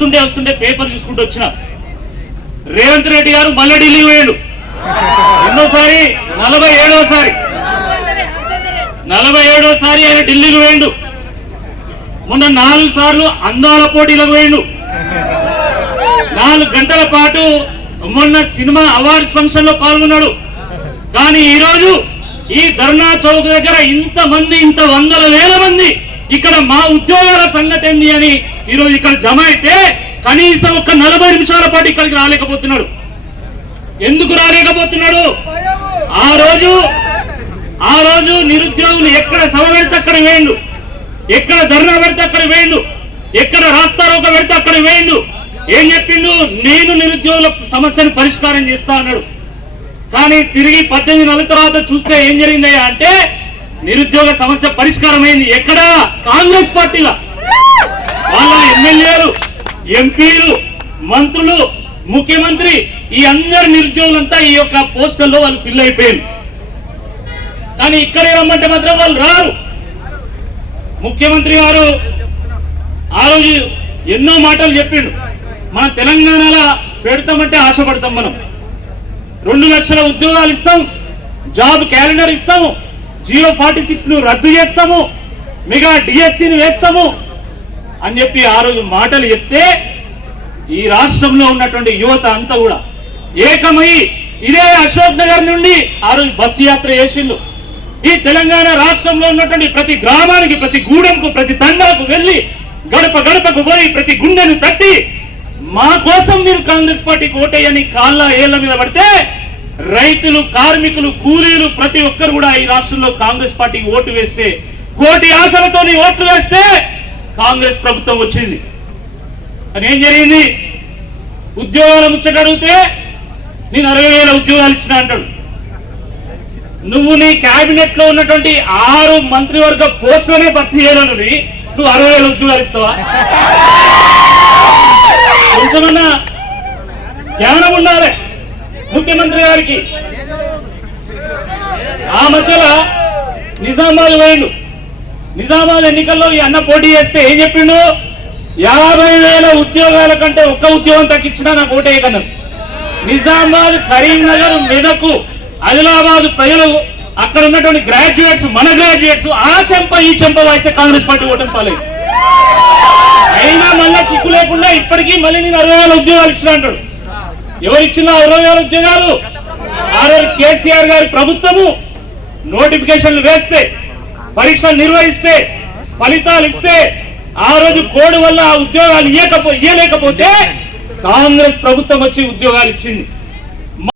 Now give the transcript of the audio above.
వస్తుంటే పేపర్ చూసుకుంటూ వచ్చిన రేవంత్ రెడ్డి గారు మళ్ళీ ఢిల్లీ పోయాడు. ఎన్నోసారి 47సారి ఆయన ఢిల్లీకి పోయిండు. మొన్న 4 సార్లు అందాల పోటీలకు పోయిండు. 4 గంటల పాటు మొన్న సినిమా అవార్డ్స్ ఫంక్షన్ లో పాల్గొన్నాడు. కానీ ఈ రోజు ఈ ధర్నా చౌక్ దగ్గర ఇంత వందల వేల మంది ఇక్కడ మా ఉద్యోగాల సంగతి ఏంది అని ఈరోజు ఇక్కడ జమ అయితే కనీసం ఒక 40 నిమిషాల పాటు ఇక్కడికి రాలేకపోతున్నాడు. ఎందుకు రాలేకపోతున్నాడు? ఆ రోజు నిరుద్యోగులు ఎక్కడ సభ పెడితే అక్కడ వేయండు, ఎక్కడ ధర్నా పెడితే అక్కడ వేయండు, ఎక్కడ రాస్తారోక పెడితే అక్కడ వేయండు. ఏం చెప్పిండు? నేను నిరుద్యోగుల సమస్యను పరిష్కారం చేస్తా అన్నాడు. కానీ తిరిగి 18 నెలల తర్వాత చూస్తే ఏం జరిగిందయ్యా అంటే నిరుద్యోగ సమస్య పరిష్కారం అయింది. ఎక్కడ? కాంగ్రెస్ పార్టీలో వాళ్ళ ఎమ్మెల్యేలు, ఎంపీలు, మంత్రులు, ముఖ్యమంత్రి ఈ అందరు నిరుద్యోగులంతా ఈ యొక్క పోస్టర్లో వాళ్ళు ఫిల్ అయిపోయారు. కానీ ఇక్కడే రమ్మంటే మాత్రం వాళ్ళు రారు. ముఖ్యమంత్రి గారు ఆ రోజు ఎన్నో మాటలు చెప్పిండు. మన తెలంగాణలో పెడతామంటే ఆశపడతాం. మనం 2 లక్షల ఉద్యోగాలు ఇస్తాం, జాబ్ క్యాలెండర్ ఇస్తాము, 046 ను రద్దు చేస్తాము, మెగా డిఎస్సిని వేస్తాము అని చెప్పి ఆ రోజు మాటలు చెప్తే ఈ రాష్ట్రంలో ఉన్నటువంటి యువత అంతా కూడా ఏకమై ఇదే అశోక్ నగర్ నుండి ఆ రోజు బస్సు యాత్ర చేసిండు. ఈ తెలంగాణ రాష్ట్రంలో ఉన్నటువంటి ప్రతి గ్రామానికి, ప్రతి గూడెంకు, ప్రతి తండాకు వెళ్లి గడప గడపకు పోయి ప్రతి గుండెను తట్టి మా కోసం మీరు కాంగ్రెస్ పార్టీకి ఓటేయని కాళ్ళ ఏళ్ల మీద పడితే రైతులు, కార్మికులు, కూలీలు ప్రతి ఒక్కరు కూడా ఈ రాష్ట్రంలో కాంగ్రెస్ పార్టీకి ఓటు వేస్తే, కోటి ఆశలతో ఓట్లు వేస్తే కాంగ్రెస్ ప్రభుత్వం వచ్చింది. అని ఏం జరిగింది? ఉద్యోగాల ముచ్చట అడిగితే నేను 60,000 ఉద్యోగాలు ఇచ్చిన అంటాడు. నువ్వు నీ కేబినెట్ లో ఉన్నటువంటి 6 మంత్రివర్గ పోస్టులనే భర్తీ చేయాలని నువ్వు 60,000 ఉద్యోగాలు ఇస్తావా? కొంచెమన్నా జ్ఞానం ఉండాలి ముఖ్యమంత్రి గారికి. ఆ మధ్యలో నిజామాబాద్ పోయిండు. నిజామాబాద్ ఎన్నికల్లో ఈ అన్న పోటీ చేస్తే ఏం చెప్పిండు? 50,000 ఉద్యోగాల కంటే ఒక్క ఉద్యోగం తగ్గించినా నాకు ఓటేయకన్నారు. నిజామాబాద్, కరీంనగర్, మెదకు, ఆదిలాబాద్ ప్రజలు అక్కడ ఉన్నటువంటి గ్రాడ్యుయేట్స్, మన గ్రాడ్యుయేట్స్ ఆ చెంప ఈ చెంప వాయిస్తే కాంగ్రెస్ పార్టీ ఓటమి పాలేదు. అయినా మళ్ళా సిగ్గు లేకుండా ఇప్పటికీ మళ్ళీ నేను 60,000 ఉద్యోగాలు ఇచ్చిన అంటాడు. ఎవరు ఇచ్చిన 60,000 ఉద్యోగాలు? ఆ రోజు కేసీఆర్ గారి ప్రభుత్వము నోటిఫికేషన్లు వేస్తే, పరీక్షలు నిర్వహిస్తే, ఫలితాలు ఇస్తే ఆ రోజు కోడ్ వల్ల ఆ ఉద్యోగాలు ఇయ్యలేకపోతే కాంగ్రెస్ ప్రభుత్వం వచ్చి ఉద్యోగాలు ఇచ్చింది.